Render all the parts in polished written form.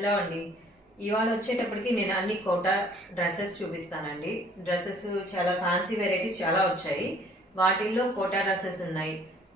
Hello అండి. ఇవాళ వచ్చేటప్పటికి నేను అన్ని కోటా డ్రెస్సెస్ చూపిస్తానండి. డ్రెస్సెస్ చాలా ఫ్యాన్సీ వెరైటీస్ చాలా వచ్చాయి. వాటిల్లో కోటా డ్రెస్సెస్ ఉన్నాయి,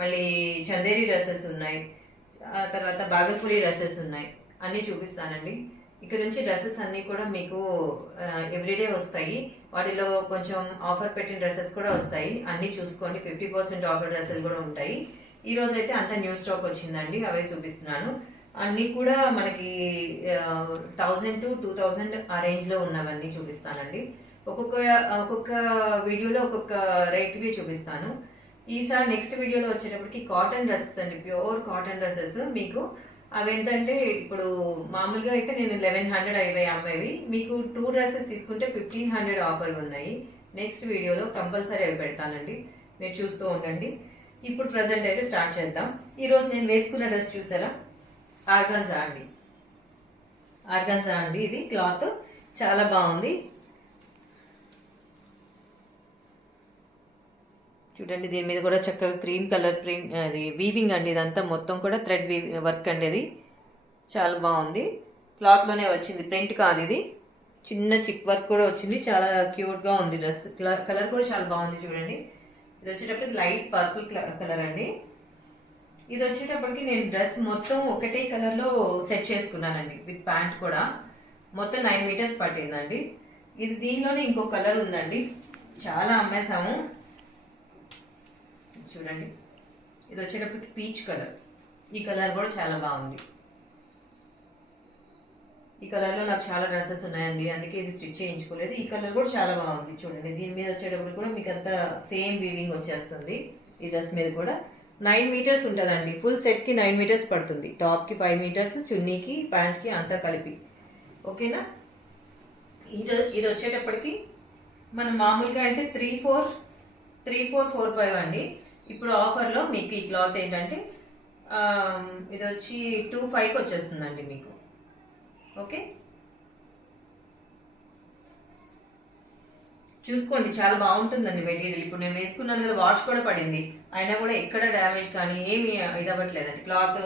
మళ్ళీ చందేరి డ్రెస్సెస్ ఉన్నాయి, తర్వాత బాగల్పూరి డ్రెస్సెస్ ఉన్నాయి. అన్నీ చూపిస్తానండి. ఇక్కడ నుంచి డ్రెస్సెస్ అన్నీ కూడా మీకు ఎవ్రీడే వస్తాయి. వాటిలో కొంచెం ఆఫర్ పెట్టిన డ్రెస్సెస్ కూడా వస్తాయి. అన్నీ చూసుకోండి. 50% ఆఫర్ డ్రెస్సెస్ కూడా ఉంటాయి. ఈ రోజు అయితే అంత న్యూ స్టాక్ వచ్చిందండి, అవే చూపిస్తున్నాను. అన్నీ కూడా మనకి 1000 to 2000 ఆ రేంజ్ లో ఉన్నవన్నీ చూపిస్తానండి. ఒక్కొక్క ఒక్కొక్క వీడియోలో ఒక్కొక్క రేట్వి చూపిస్తాను. ఈసారి నెక్స్ట్ వీడియోలో వచ్చేటప్పటికి కాటన్ డ్రెస్సెస్ అండి, ప్యూర్ కాటన్ డ్రెస్సెస్. మీకు అవి ఏంటంటే ఇప్పుడు మామూలుగా అయితే నేను 1100 అయిపోయి అమ్మేవి, మీకు 2 డ్రెస్సెస్ తీసుకుంటే 1500 ఆఫర్లు ఉన్నాయి. నెక్స్ట్ వీడియోలో కంపల్సరీ అవి పెడతానండి, మీరు చూస్తూ ఉండండి. ఇప్పుడు ప్రజెంట్ అయితే స్టార్ట్ చేద్దాం. ఈరోజు నేను వేసుకున్న డ్రెస్ చూసారా, ఆర్గాన్జా అండి. ఆర్గాన్జా అండి, ఇది క్లాత్ చాలా బాగుంది. చూడండి, దీని మీద కూడా చక్కగా క్రీమ్ కలర్ ప్రింట్, అది వీవింగ్ అండి. ఇదంతా మొత్తం కూడా థ్రెడ్ వర్క్ అండి. ఇది చాలా బాగుంది. క్లాత్లోనే వచ్చింది, ప్రింట్ కాదు ఇది. చిన్న చిప్ వర్క్ కూడా వచ్చింది, చాలా క్యూట్గా ఉంది. డ్రెస్ కలర్ కూడా చాలా బాగుంది. చూడండి, ఇది వచ్చేటప్పటికి లైట్ పర్పుల్ కలర్ అండి. ఇది వచ్చేటప్పటికి నేను డ్రెస్ మొత్తం ఒకటే కలర్లో సెట్ చేసుకున్నానండి, విత్ ప్యాంట్ కూడా. మొత్తం 9 మీటర్స్ పట్టిందండి. ఇది దీనిలోనే ఇంకో కలర్ ఉందండి, చాలా అమ్మేశాము. చూడండి, ఇది వచ్చేటప్పటికి పీచ్ కలర్. ఈ కలర్ కూడా చాలా బాగుంది. ఈ కలర్లో నాకు చాలా డ్రెస్సెస్ ఉన్నాయండి, అందుకే ఇది స్టిచ్ చేయించుకోలేదు. ఈ కలర్ కూడా చాలా బాగుంది. చూడండి, దీని మీద వచ్చేటప్పుడు కూడా మీకు అంతా సేమ్ వీవింగ్ వచ్చేస్తుంది. ఈ డ్రెస్ మీద కూడా 9 మీటర్స్ ఉంటుందండి. ఫుల్ సెట్కి 9 మీటర్స్ పడుతుంది. టాప్కి 5 మీటర్స్, చున్నీకి ప్యాంట్కి అంతా కలిపి. ఓకేనా. ఇది వచ్చేటప్పటికి మనం మామూలుగా అయితే 3445 అండి. ఇప్పుడు ఆఫర్లో మీకు ఈ క్లాత్ ఏంటంటే ఇది వచ్చి 25కి వచ్చేస్తుందండి మీకు. ఓకే, చూసుకోండి, చాలా బాగుంటుందండి మెటీరియల్. ఇప్పుడు నేను వేసుకున్నాను కదా, వాష్ కూడా పడింది, అయినా కూడా ఎక్కడ డ్యామేజ్ కానీ ఏమి ఇది అవ్వట్లేదండి. క్లాత్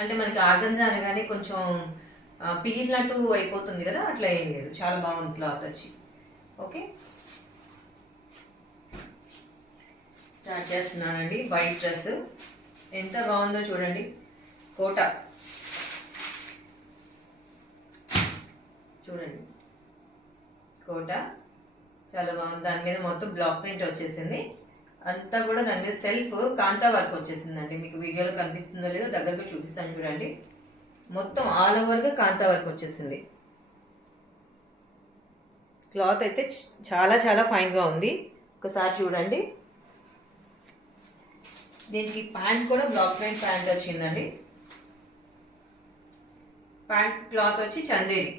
అంటే మనకి ఆర్గన్జా అనగానే కొంచెం పీలినట్టు అయిపోతుంది కదా, అట్లా ఏం లేదు. చాలా బాగుంది క్లాత్ వచ్చి. ఓకే, స్టార్ట్ చేస్తున్నానండి. వైట్ డ్రెస్ ఎంత బాగుందో చూడండి, కోటా. చూడండి, కోటా చాలా బాగుంది. దాని మీద మొత్తం బ్లాక్ ప్రింట్ వచ్చేసింది. అంతా కూడా దాని మీద సెల్ఫ్ కాంతా వర్క్ వచ్చేసిందండి. మీకు వీడియోలో కనిపిస్తుందో లేదో దగ్గరకు చూపిస్తాను చూడండి. మొత్తం ఆల్ ఓవర్గా కాంతా వర్క్ వచ్చేసింది. క్లాత్ అయితే చాలా చాలా ఫైన్గా ఉంది. ఒకసారి చూడండి. దీనికి ప్యాంట్ కూడా బ్లాక్ ప్రింట్ ప్యాంట్ వచ్చిందండి. ప్యాంట్ క్లాత్ వచ్చి చందేరి,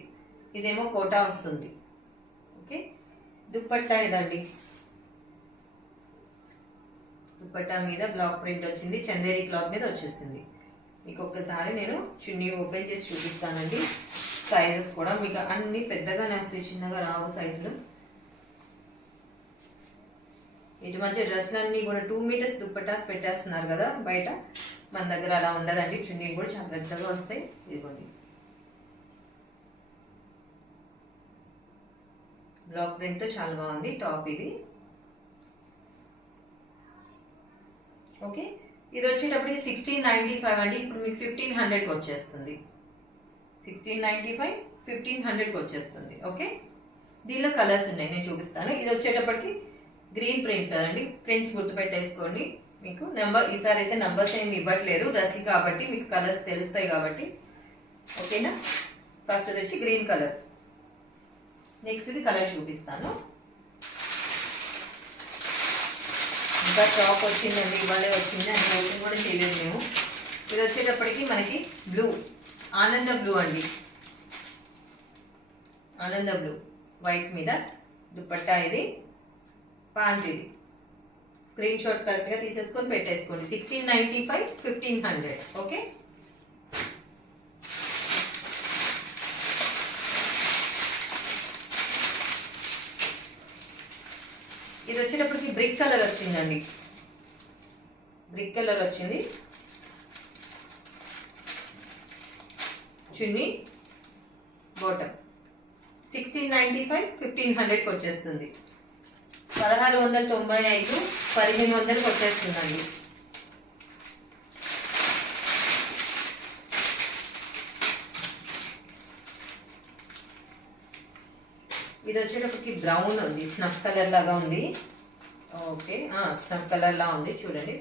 ఇదేమో కోటా వస్తుంది. ఓకే, దుప్పట్టా ఇదండి. దుప్పట్టా మీద బ్లాక్ ప్రింట్ వచ్చింది, చందేరి క్లాత్ మీద వచ్చేసింది. మీకు ఒక్కసారి నేను చున్నీ ఓపెన్ చేసి చూపిస్తానండి. సైజెస్ కూడా మీకు అన్ని పెద్దగానే వస్తాయి, చిన్నగా రావు సైజులు. ఇటు మధ్య డ్రెస్లన్నీ కూడా 2 మీటర్స్ దుప్పటాస్ పెట్టేస్తున్నారు కదా బయట, మన దగ్గర అలా ఉండదండి. చున్నీలు కూడా చాలా పెద్దగా వస్తాయి. ఇదిగోండి, బ్లాక్ ప్రింట్తో చాలా బాగుంది టాప్ ఇది. ఓకే, ఇది వచ్చేటప్పటికి 1695 అండి. ఇప్పుడు మీకు 1500కి వచ్చేస్తుంది. 1695 1500కి వచ్చేస్తుంది. ఓకే, దీనిలో కలర్స్ ఉన్నాయి, నేను చూపిస్తాను. ఇది వచ్చేటప్పటికి గ్రీన్ ప్రింట్ కదండి, ప్రింట్స్ గుర్తు పెట్టేసుకోండి. మీకు నెంబర్ ఈసారి అయితే నెంబర్స్ ఏమి ఇవ్వట్లేదు డ్రెస్కి కాబట్టి, మీకు కలర్స్ తెలుస్తాయి కాబట్టి. ఓకేనా. ఫస్ట్ వచ్చి గ్రీన్ కలర్. నెక్స్ట్ ఇది కలర్ చూపిస్తాను. ఇంకా టాప్ వచ్చిందండి, ఇవాళే వచ్చింది, అని ఓపెన్ కూడా చేయలేదు మేము. ఇది వచ్చేటప్పటికి మనకి బ్లూ, ఆనంద బ్లూ అండి. ఆనంద బ్లూ వైట్ మీద దుపట్టా ఇది, ప్యాంట్ ఇది. స్క్రీన్ షాట్ కరెక్ట్గా తీసేసుకొని పెట్టేసుకోండి. 1695 1500. ఓకే, ఇది వచ్చేటప్పటికి బ్రిక్ కలర్ వచ్చిందండి. బ్రిక్ కలర్ వచ్చింది. చున్నీ బాటమ్ 1695 1500కి వచ్చేస్తుంది. 1695 1500కి వచ్చేస్తుందండి. ఇది వచ్చేటప్పటికి బ్రౌన్ ఉంది, స్నఫ్ కలర్ లాగా ఉంది. ఓకే, స్నఫ్ కలర్ లా ఉంది చూడండి.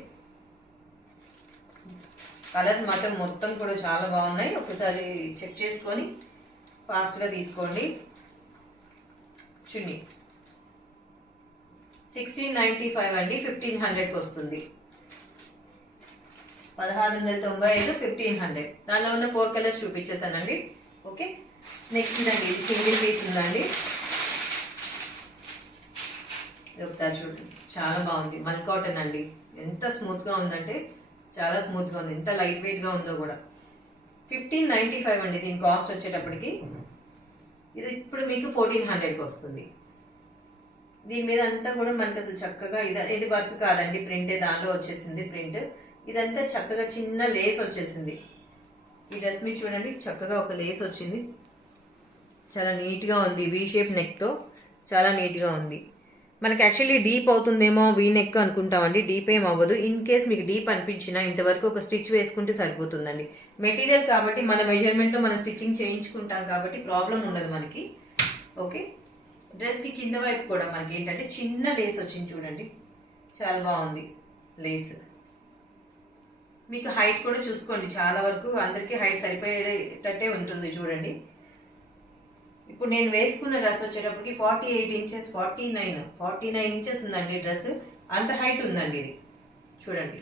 కలర్ మాత్రం మొత్తం కూడా చాలా బాగున్నాయి. ఒకసారి చెక్ చేసుకొని ఫాస్ట్గా తీసుకోండి. చున్నీ 1695 అండి, 1500కి వస్తుంది. 1695 1500. దానిలో ఉన్న 4 కలర్స్ చూపించేసానండి. ఓకే, నెక్స్ట్ ఇదండి, ఇది సింగిల్ పీస్ ఉందండి. ఇది ఒకసారి చూడండి, చాలా బాగుంది. మల్ కాటన్ అండి, ఎంత స్మూత్గా ఉందంటే చాలా స్మూత్గా ఉంది, ఎంత లైట్ వెయిట్గా ఉందో కూడా. 1595 అండి దీని కాస్ట్ వచ్చేటప్పటికి. ఇది ఇప్పుడు మీకు 1400కి వస్తుంది. దీని మీద అంతా కూడా మనకు అసలు చక్కగా ఇది వర్క్ కాదండి, ప్రింటే దాంట్లో వచ్చేసింది ప్రింట్. ఇదంతా చక్కగా చిన్న లేస్ వచ్చేసింది. ఈ డ్రెస్ మీద చూడండి, చక్కగా ఒక లేస్ వచ్చింది, చాలా నీట్గా ఉంది. వీ షేప్ నెక్తో చాలా నీట్గా ఉంది. మనకి యాక్చువల్లీ డీప్ అవుతుందేమో వీ నెక్ అనుకుంటామండి, డీప్ ఏం అవ్వదు. ఇన్ కేస్ మీకు డీప్ అనిపించినా ఇంతవరకు ఒక స్టిచ్ వేసుకుంటే సరిపోతుందండి. మెటీరియల్ కాబట్టి మన మెజర్మెంట్లో మనం స్టిచ్చింగ్ చేయించుకుంటాం కాబట్టి ప్రాబ్లం ఉండదు మనకి. ఓకే, డ్రెస్కి కింద వైపు కూడా మనకి ఏంటంటే చిన్న లేస్ వచ్చింది చూడండి, చాలా బాగుంది లేస్. మీకు హైట్ కూడా చూసుకోండి, చాలా వరకు అందరికీ హైట్ సరిపోయేటట్టే ఉంటుంది చూడండి. ఇప్పుడు నేను వేసుకున్న డ్రెస్ వచ్చేటప్పటికి 48 ఇంచెస్ 49 ఇంచెస్ ఉందండి డ్రెస్. అంత హైట్ ఉందండి ఇది చూడండి.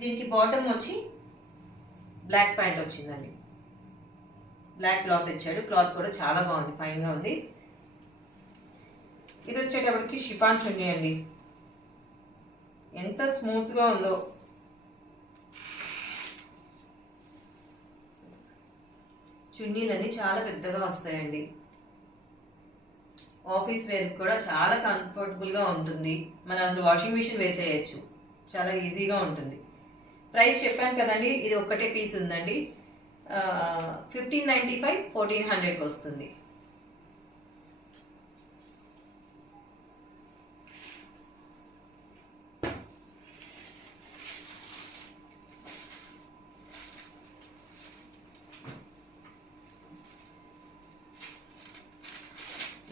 దీనికి బాటమ్ వచ్చి బ్లాక్ ప్యాంట్ వచ్చిందండి, బ్లాక్ క్లాత్ ఇచ్చాడు. క్లాత్ కూడా చాలా బాగుంది, ఫైన్గా ఉంది. ఇది వచ్చేటప్పటికి షిఫాన్ చున్నీ అండి, ఎంత స్మూత్గా ఉందో. చున్నీలన్నీ చాలా పెద్దగా వస్తాయండి. ఆఫీస్ వేర్ కూడా చాలా కంఫర్టబుల్గా ఉంటుంది. మనం అసలు వాషింగ్ మిషన్ వేసేయచ్చు, చాలా ఈజీగా ఉంటుంది. ప్రైస్ చెప్పాను కదండి, ఇది ఒక్కటే పీస్ ఉందండి. 1595 1400కి వస్తుంది.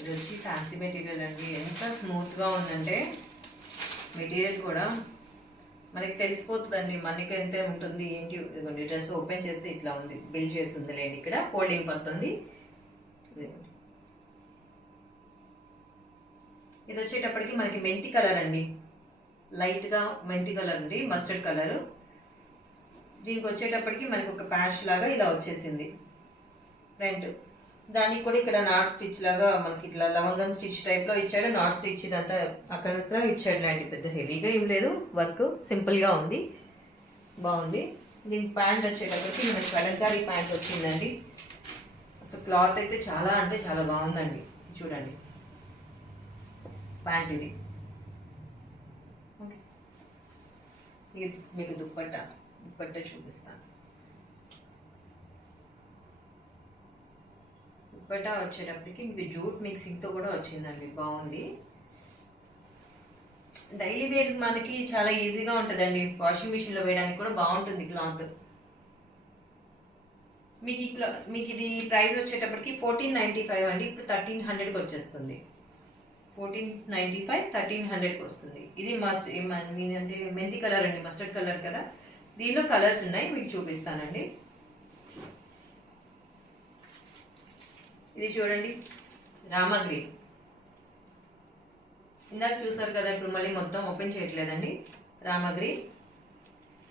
ఇది వచ్చి ఫ్యాన్సీ మెటీరియల్ అండి, ఎంత స్మూత్గా ఉందంటే మెటీరియల్ కూడా మనకి తెలిసిపోతుందండి మనకి ఎంత ఉంటుంది ఏంటి. ఇదిగోండి, డ్రెస్ ఓపెన్ చేస్తే ఇట్లా ఉంది, బిల్డ్ చేసి ఉంది లేండి, ఇక్కడ ఫోల్డింగ్ పడుతుంది. ఇది వచ్చేటప్పటికి మనకి మెంతి కలర్ అండి, లైట్గా మెంతి కలర్ అండి, మస్టర్డ్ కలర్. దీనికి వచ్చేటప్పటికి మనకి ఒక ప్యాచ్ లాగా ఇలా వచ్చేసింది ఫ్రంట్. దానికి కూడా ఇక్కడ నాట్ స్టిచ్ లాగా మనకి ఇట్లా లవంగం స్టిచ్ టైప్లో ఇచ్చాడు. నాట్ స్టిచ్ ఇదంతా అక్కడక్కడ ఇచ్చాడు లాంటి, పెద్ద హెవీగా ఏం లేదు, వర్క్ సింపుల్గా ఉంది, బాగుంది. దీనికి ప్యాంట్ వచ్చేటప్పటికి మనకి కలంకారీ ప్యాంట్ వచ్చిందండి. అసలు క్లాత్ అయితే చాలా అంటే చాలా బాగుందండి. చూడండి ప్యాంట్ ఇది. ఓకే, ఇది మీకు దుప్పట్ట చూపిస్తాను. దుప్పట్టా వచ్చేటప్పటికి మీకు జూట్ మిక్సింగ్తో కూడా వచ్చిందండి, బాగుంది. డైలీ వేర్ మనకి చాలా ఈజీగా ఉంటుందండి, వాషింగ్ మిషన్లో వేయడానికి కూడా బాగుంటుంది క్లాత్. మీకు ఇది ప్రైస్ వచ్చేటప్పటికి 1495 అండి, ఇప్పుడు 1300కి వచ్చేస్తుంది. 1495 1300కి వస్తుంది. ఇది అంటే మెంతి కలర్ అండి, మస్టర్డ్ కలర్ కదా. దీనిలో కలర్స్ ఉన్నాయి, మీకు చూపిస్తానండి. ఇది చూడండి, రామా గ్రీన్. ఇందాక చూసారు కదా, ఇప్పుడు మళ్ళీ మొత్తం ఓపెన్ చేయట్లేదండి. రామా గ్రీన్.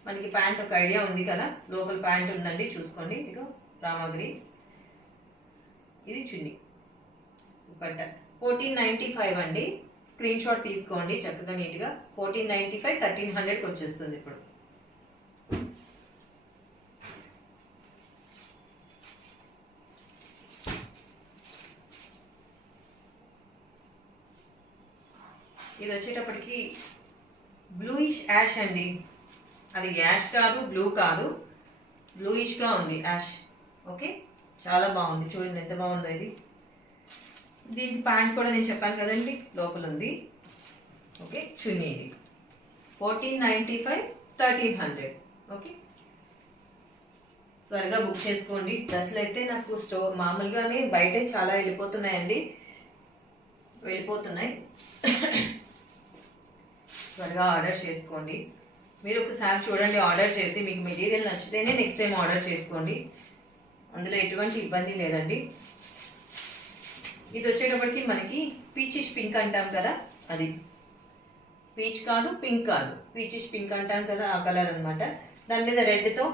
మనకి ప్యాంట్ ఒక ఐడియా ఉంది కదా, లోపల ప్యాంట్ ఉందండి, చూసుకోండి. ఇదిగో రామా గ్రీన్. ఇది చున్నీ దుపట్ట 1495 అండి. స్క్రీన్ షాట్ తీసుకోండి చక్కగా నీట్గా. 1495 1300కి వచ్చేస్తుంది ఇప్పుడు. ఇది వచ్చేటప్పటికి బ్లూయిష్ యాష్ అండి, అది యాష్ కాదు బ్లూ కాదు, బ్లూయిష్గా ఉంది యాష్. ఓకే, చాలా బాగుంది, చూడండి ఎంత బాగుందో ఇది. దీనికి ప్యాంట్ కూడా నేను చెప్పాను కదండి, లోపల ఉంది. ఓకే, చున్నీ ఇది 1495, 1300. ఓకే, త్వరగా బుక్ చేసుకోండి. డ్రెస్సులు అయితే నాకు మామూలుగానే బయటే చాలా వెళ్ళిపోతున్నాయండి, త్వరగా ఆర్డర్ చేసుకోండి. మీరు ఒకసారి చూడండి, ఆర్డర్ చేసి మీకు మెటీరియల్ నచ్చితేనే నెక్స్ట్ టైం ఆర్డర్ చేసుకోండి, అందులో ఎటువంటి ఇబ్బంది లేదండి. ఇది వచ్చేటప్పటికి మనకి పీచిష్ పింక్ అంటాం కదా, అది పీచ్ కాదు పింక్ కాదు, పీచిష్ పింక్ అంటాం కదా, ఆ కలర్ అనమాట. దాని మీద రెడ్తో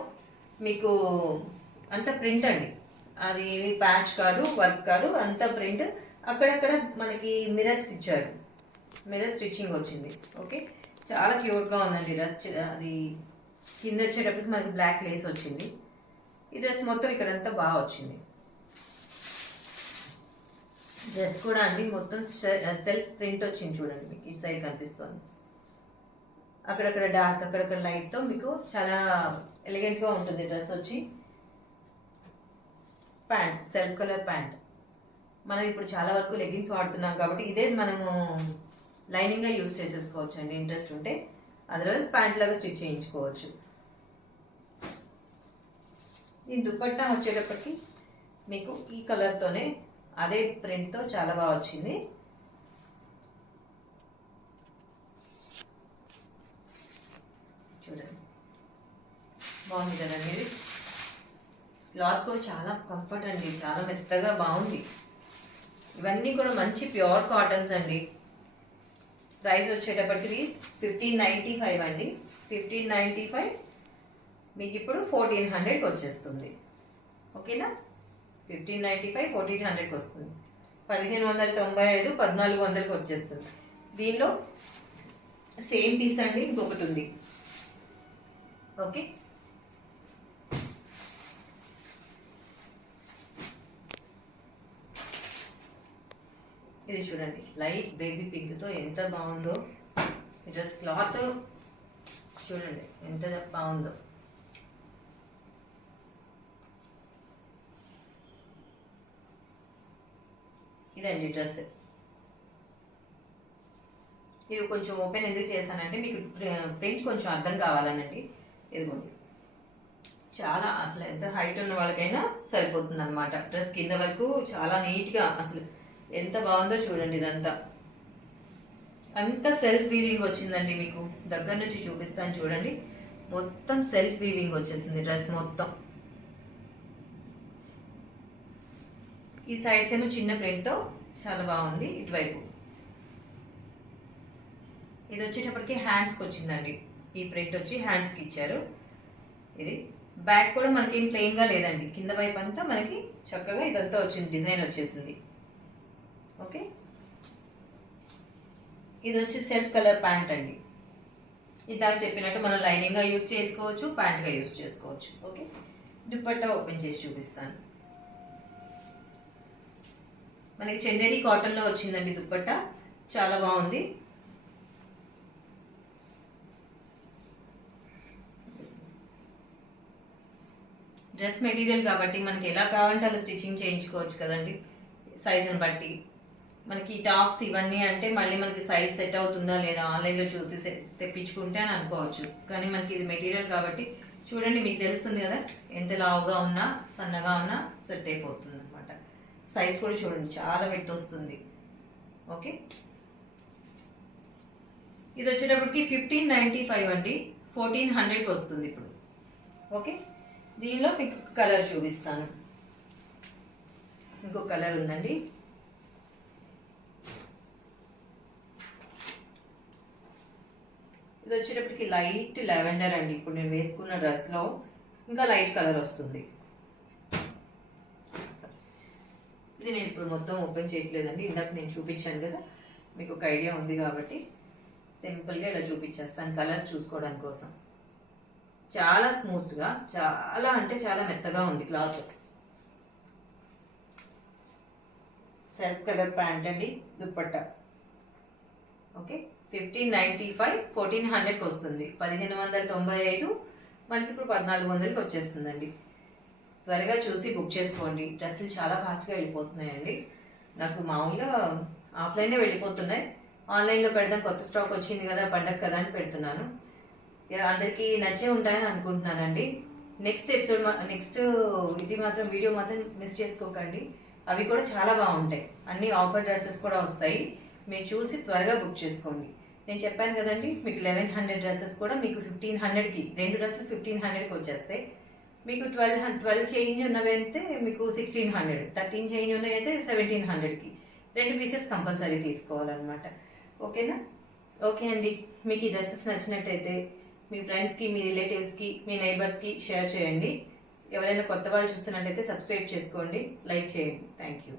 మీకు అంత ప్రింట్ అండి, అది ప్యాచ్ కాదు, వర్క్ కాదు, అంత ప్రింట్. అక్కడక్కడ మనకి మిరర్స్ ఇచ్చారు, మిరర్ స్టిచ్చింగ్ వచ్చింది. ఓకే, చాలా క్యూట్గా ఉందండి డ్రెస్. అది కింద వచ్చేటప్పటికి మనకి బ్లాక్ లేస్ వచ్చింది. ఈ డ్రెస్ మొత్తం ఇక్కడంతా బాగా వచ్చింది. డ్రెస్ కూడా అండి మొత్తం సెల్ఫ్ ప్రింట్ వచ్చింది, చూడండి మీకు ఇటు సైడ్ కనిపిస్తుంది. అక్కడక్కడ డార్క్, అక్కడక్కడ లైట్తో మీకు చాలా ఎలిగెంట్గా ఉంటుంది డ్రెస్ వచ్చి. Pant self colour pant. మనం ఇప్పుడు చాలా వరకు లెగ్గిన్స్ వాడుతున్నాం కాబట్టి ఇదే మనము లైనింగ్గా యూజ్ చేసేసుకోవచ్చు అండి, ఇంట్రెస్ట్ ఉంటే. అదర్వైజ్ ప్యాంట్ లాగా స్టిచ్ చేయించుకోవచ్చు. ఈ దుపట్టా వచ్చేటప్పటికి మీకు ఈ కలర్తోనే అదే ప్రింట్తో చాలా బాగా వచ్చింది. చూడండి బాగుంది కదండి. ఇది క్లాత్ కూడా చాలా కంఫర్ట్ అండి, చాలా మెత్తగా బాగుంది. ఇవన్నీ కూడా మంచి ప్యూర్ కాటన్స్ అండి. ప్రైస్ వచ్చేటప్పటికి 1595 అండి. 1595 మీకు ఇప్పుడు 1400కి వచ్చేస్తుంది. ఓకేనా, 1595 1400కి వస్తుంది. 1595 1400కి వచ్చేస్తుంది. దీనిలో సేమ్ పీస్ అండి ఇంకొకటి ఉంది. ఓకే, ఇది చూడండి లైట్ బేబీ పింక్తో ఎంత బాగుందో. డ్రెస్ క్లాత్ చూడండి ఎంత బాగుందో. ఇదండి డ్రెస్. ఇది కొంచెం ఓపెన్ ఎందుకు చేశానంటే మీకు ప్రింట్ కొంచెం అర్థం కావాలనండి. ఇదిగోండి, చాలా అసలు ఎంత హైట్ ఉన్న వాళ్ళకైనా సరిపోతుంది అనమాట. డ్రెస్ కింద వరకు చాలా నీట్గా, అసలు ఎంత బాగుందో చూడండి. ఇదంతా అంతా సెల్ఫ్ వీవింగ్ వచ్చిందండి. మీకు దగ్గర నుంచి చూపిస్తాను చూడండి, మొత్తం సెల్ఫ్ వీవింగ్ వచ్చేసింది డ్రెస్ మొత్తం. ఈ సైడ్స్ ఏమో చిన్న ప్రింట్తో చాలా బాగుంది. ఇటువైపు ఇది వచ్చేటప్పటికి హ్యాండ్స్కి వచ్చిందండి. ఈ ప్రింట్ వచ్చి హ్యాండ్స్కి ఇచ్చారు. ఇది బ్యాక్ కూడా మనకి ఏం ప్లెయిన్గా లేదండి, కింద వైపు అంతా మనకి చక్కగా ఇదంతా వచ్చింది, డిజైన్ వచ్చేసింది. ఓకే, ఇది వచ్చి సెల్ఫ్ కలర్ ప్యాంట్ అండి. ఇందాక చెప్పినట్టు మనం లైనింగ్గా యూజ్ చేసుకోవచ్చు, ప్యాంట్గా యూజ్ చేసుకోవచ్చు. ఓకే, దుపట్టా ఓపెన్ చేసి చూపిస్తాను. మనకి చందేరి కాటన్లో వచ్చిందండి దుపట్టా, చాలా బాగుంది. డ్రెస్ మెటీరియల్ కాబట్టి మనకి ఎలా కావాలంటే అలా స్టిచ్చింగ్ చేయించుకోవచ్చు కదండి, సైజుని బట్టి. మనకి టాప్స్ ఇవన్నీ అంటే మళ్ళీ మనకి సైజ్ సెట్ అవుతుందా లేదా ఆన్లైన్లో చూసి తెప్పించుకుంటే అని అనుకోవచ్చు. కానీ మనకి ఇది మెటీరియల్ కాబట్టి చూడండి, మీకు తెలుస్తుంది కదా, ఎంత లావుగా ఉన్నా సన్నగా ఉన్నా సెట్ అయిపోతుంది అనమాట. సైజ్ కూడా చూడండి చాలా పెట్టి వస్తుంది. ఓకే, ఇది వచ్చేటప్పటికి 1595 అండి, 1400కి వస్తుంది ఇప్పుడు. ఓకే, దీనిలో మీకు కలర్ చూపిస్తాను. ఇంకో కలర్ ఉందండి, ఇది వచ్చేటప్పటికి లైట్ లెవెండర్ అండి. ఇప్పుడు నేను వేసుకున్న డ్రెస్లో ఇంకా లైట్ కలర్ వస్తుంది. ఇది నేను ఇప్పుడు మొత్తం ఓపెన్ చేయట్లేదండి, ఇందాక నేను చూపించాను కదా, మీకు ఒక ఐడియా ఉంది కాబట్టి సింపుల్గా ఇలా చూపించేస్తాను కలర్ చూసుకోవడానికి కోసం. చాలా స్మూత్గా, చాలా అంటే చాలా మెత్తగా ఉంది క్లాత్. సెల్ఫ్ కలర్ ప్యాంట్ అండి, దుపట్టా. ఓకే, 1595 1400కి వస్తుంది. 1595 మనకి ఇప్పుడు 1400కి వచ్చేస్తుందండి. త్వరగా చూసి బుక్ చేసుకోండి. డ్రెస్సులు చాలా ఫాస్ట్గా వెళ్ళిపోతున్నాయండి. నాకు మామూలుగా ఆఫ్లైన్లో వెళ్ళిపోతున్నాయి. ఆన్లైన్లో పెడదాం, కొత్త స్టాక్ వచ్చింది కదా, పండగ కదా అని పెడుతున్నాను. అందరికీ నచ్చే ఉంటాయని అనుకుంటున్నానండి. నెక్స్ట్ ఎపిసోడ్ నెక్స్ట్ ఇది మాత్రం వీడియో మాత్రం మిస్ చేసుకోకండి. అవి కూడా చాలా బాగుంటాయి. అన్ని ఆఫర్ డ్రెస్సెస్ కూడా వస్తాయి. మీరు చూసి త్వరగా బుక్ చేసుకోండి. నేను చెప్పాను కదండి, మీకు 1100 డ్రెస్సెస్ కూడా మీకు 1500కి, 2 డ్రెస్సులు 1500కి వచ్చేస్తాయి. మీకు 12 చేంజ్ ఉన్నవి అయితే మీకు 1600, 13 చేంజ్ ఉన్నవి అయితే 1700కి 2 పీసెస్ కంపల్సరీ తీసుకోవాలన్నమాట. ఓకేనా? ఓకే అండి. మీకు ఈ డ్రెస్సెస్ నచ్చినట్టయితే మీ ఫ్రెండ్స్కి, మీ రిలేటివ్స్కి, మీ నైబర్స్కి షేర్ చేయండి. ఎవరైనా కొత్త వాళ్ళు చూస్తున్నట్టయితే సబ్స్క్రైబ్ చేసుకోండి, లైక్ చేయండి. Thank you.